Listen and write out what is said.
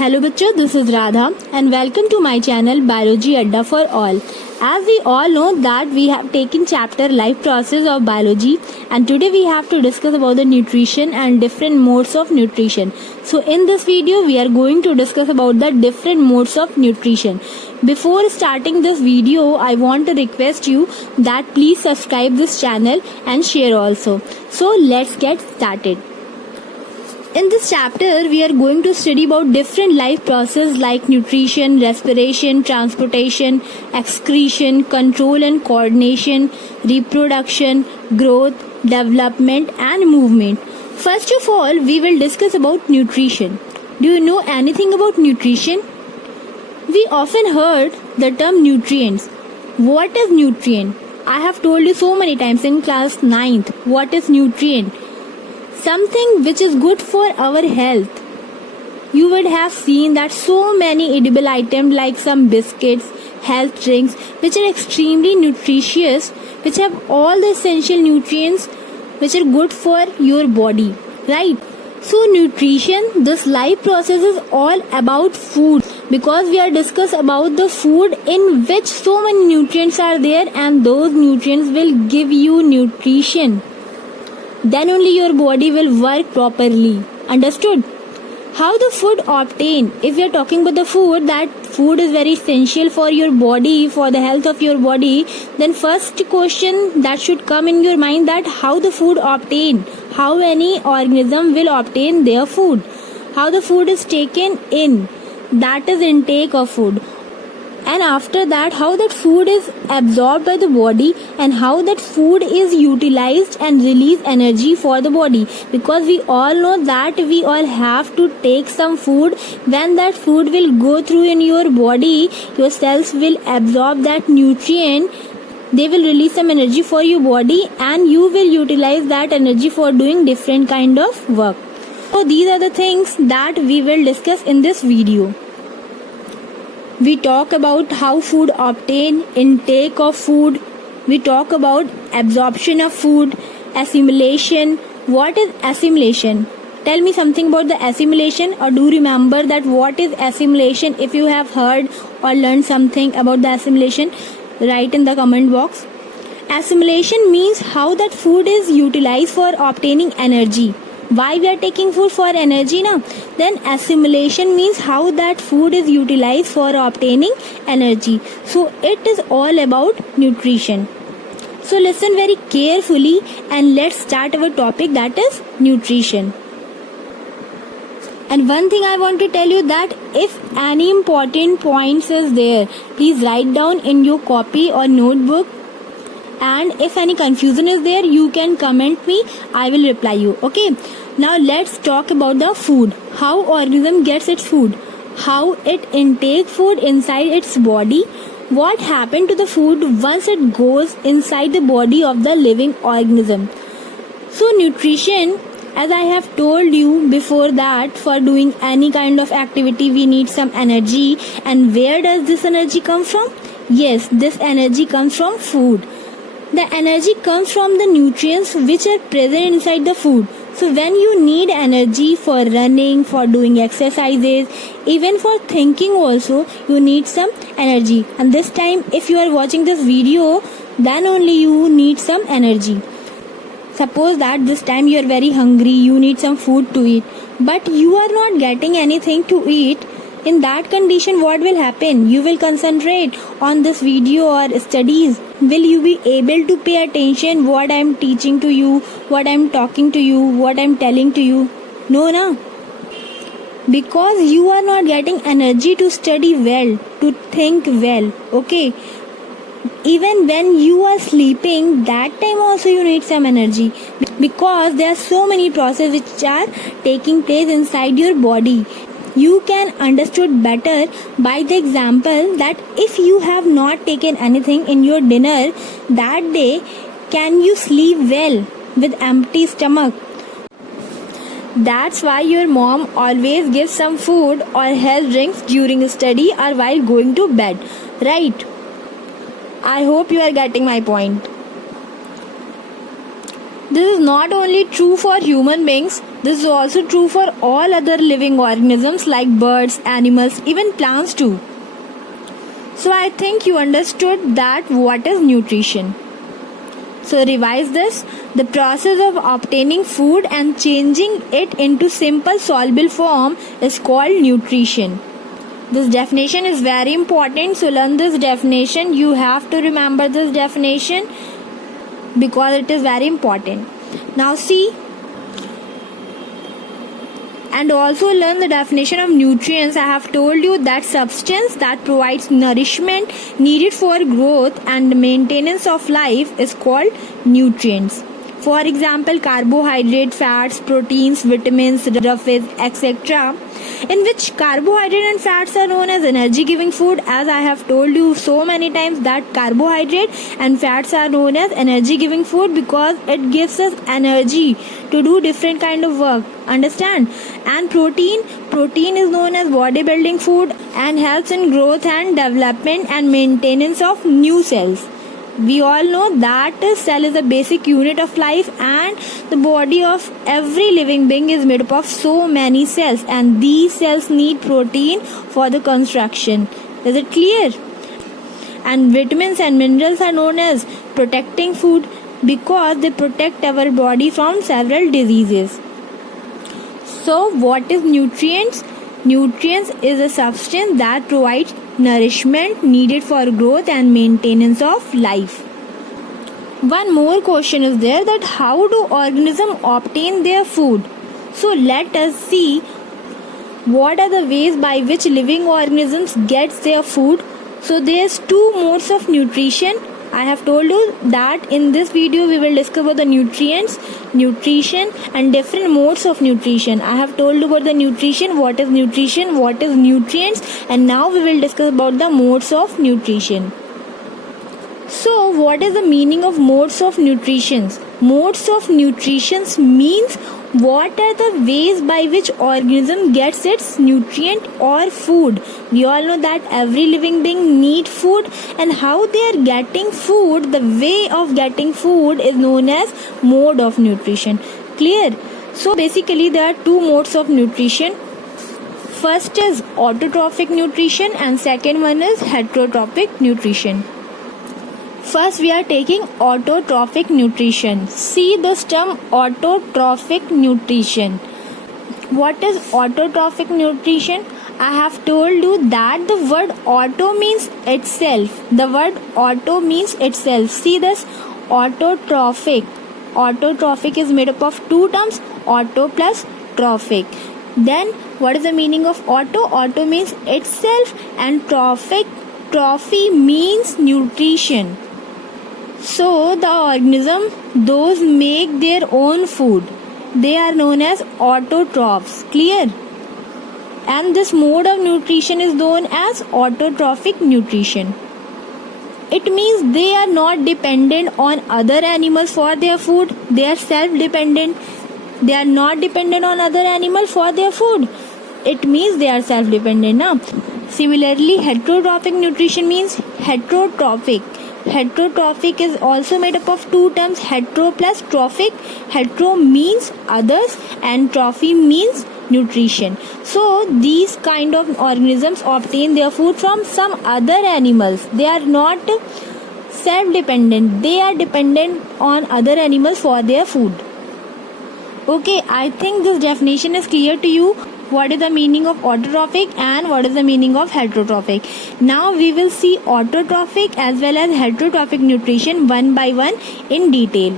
Hello बच्चों, this is Radha and welcome to my channel Biology Adda for All. As we all know that we have taken chapter life process of biology, and today we have to discuss about the nutrition and different modes of nutrition. So in this video we are going to discuss about the different modes of nutrition. Before starting this video, I want to request you that please subscribe this channel and share also. So let's get started. In this chapter, we are going to study about different life processes like nutrition, respiration, transportation, excretion, control and coordination, reproduction, growth, development and movement. First of all, we will discuss about nutrition. Do you know anything about nutrition? We often heard the term nutrients. What is nutrient? I have told you so many times in class 9th. What is nutrient? Something which is good for our health. You would have seen that so many edible items like some biscuits, health drinks, which are extremely nutritious, which have all the essential nutrients which are good for your body, right? So nutrition, this life process is all about food, because we are discussing about the food in which so many nutrients are there, and those nutrients will give you nutrition. Then only your body will work properly. Understood? How the food obtained? If we are talking about the food, that food is very essential for your body, for the health of your body, then first question that should come in your mind, that how the food obtained, how any organism will obtain their food, how the food is taken in, that is intake of food. And after that, how that food is absorbed by the body and how that food is utilized and release energy for the body, because we all know that we all have to take some food. When that food will go through in your body, your cells will absorb that nutrient, they will release some energy for your body, and you will utilize that energy for doing different kind of work. So these are the things that we will discuss in this video. We talk about how food obtain, intake of food. We talk about absorption of food, assimilation. What is assimilation? Tell me something about the assimilation, or do remember that what is assimilation? If you have heard or learned something about the assimilation, write in the comment box. Assimilation means how that food is utilized for obtaining energy. Why we are taking food? For energy, na? Then assimilation means how that food is utilized for obtaining energy. So it is all about nutrition. So listen very carefully and let's start our topic, that is nutrition. And one thing I want to tell you, that if any important points is there, please write down in your copy or notebook. And if any confusion is there, you can comment me, I will reply you. Okay, now let's talk about the food. How organism gets its food, how it intake food inside its body, what happened to the food once it goes inside the body of the living organism. So nutrition, as I have told you before, that for doing any kind of activity we need some energy. And where does this energy come from? Yes, this energy comes from food. The energy comes from the nutrients which are present inside the food. So when you need energy for running, for doing exercises, even for thinking also, you need some energy. And this time, if you are watching this video, then only you need some energy. Suppose that this time you are very hungry, you need some food to eat, but you are not getting anything to eat. In that condition, what will happen? You will concentrate on this video or studies. Will you be able to pay attention what I am teaching to you, what I am talking to you, what I am telling to you? No, na? Because you are not getting energy to study well, to think well. Okay. Even when you are sleeping, that time also you need some energy, because there are so many processes which are taking place inside your body. You can understood better by the example that if you have not taken anything in your dinner that day, can you sleep well with empty stomach? That's why your mom always gives some food or health drinks during study or while going to bed, right? I hope you are getting my point. This is not only true for human beings, this is also true for all other living organisms like birds, animals, even plants too. So I think you understood that what is nutrition. So revise this. The process of obtaining food and changing it into simple soluble form is called nutrition. This definition is very important. So learn this definition. You have to remember this definition because it is very important. Now see, and also learn the definition of nutrients. I have told you that substance that provides nourishment needed for growth and maintenance of life is called nutrients. For example, carbohydrate, fats, proteins, vitamins, roughes, etc. in which carbohydrate and fats are known as energy giving food. As I have told you so many times that carbohydrate and fats are known as energy giving food because it gives us energy to do different kind of work. Understand? And protein is known as bodybuilding food and helps in growth and development and maintenance of new cells. We all know that a cell is a basic unit of life, and the body of every living being is made up of so many cells, and these cells need protein for the construction. Is it clear? And vitamins and minerals are known as protecting food because they protect our body from several diseases. So what is nutrients? Nutrients is a substance that provides nourishment needed for growth and maintenance of life. One more question is there, that how do organisms obtain their food? So let us see what are the ways by which living organisms get their food. So there's two modes of nutrition. I have told you that in this video we will discover the nutrients, nutrition and different modes of nutrition. I have told you about the nutrition, what is nutrients, and now we will discuss about the modes of nutrition. So what is the meaning of modes of nutrition? Modes of nutrition means what are the ways by which organism gets its nutrient or food. We all know that every living being need food, and how they are getting food, the way of getting food is known as mode of nutrition. Clear? So basically there are two modes of nutrition. First is autotrophic nutrition and second one is heterotrophic nutrition. First we are taking autotrophic nutrition. See this term autotrophic nutrition. What is autotrophic nutrition? I have told you that the word auto means itself. The word auto means itself. See this, autotrophic. Autotrophic is made up of two terms, auto plus trophic. Then what is the meaning of auto? Auto means itself, and trophy means nutrition. So the organism, those make their own food. They are known as autotrophs. Clear? And this mode of nutrition is known as autotrophic nutrition. It means they are not dependent on other animals for their food. They are self-dependent. They are not dependent on other animals for their food. It means they are self-dependent. Now, similarly, heterotrophic nutrition means heterotrophic. Heterotrophic is also made up of two terms, hetero plus trophic. Hetero means others and trophy means nutrition. So these kind of organisms obtain their food from some other animals. They are not self-dependent. They are dependent on other animals for their food. Okay, I think this definition is clear to you. What is the meaning of autotrophic and what is the meaning of heterotrophic. Now we will see autotrophic as well as heterotrophic nutrition one by one in detail.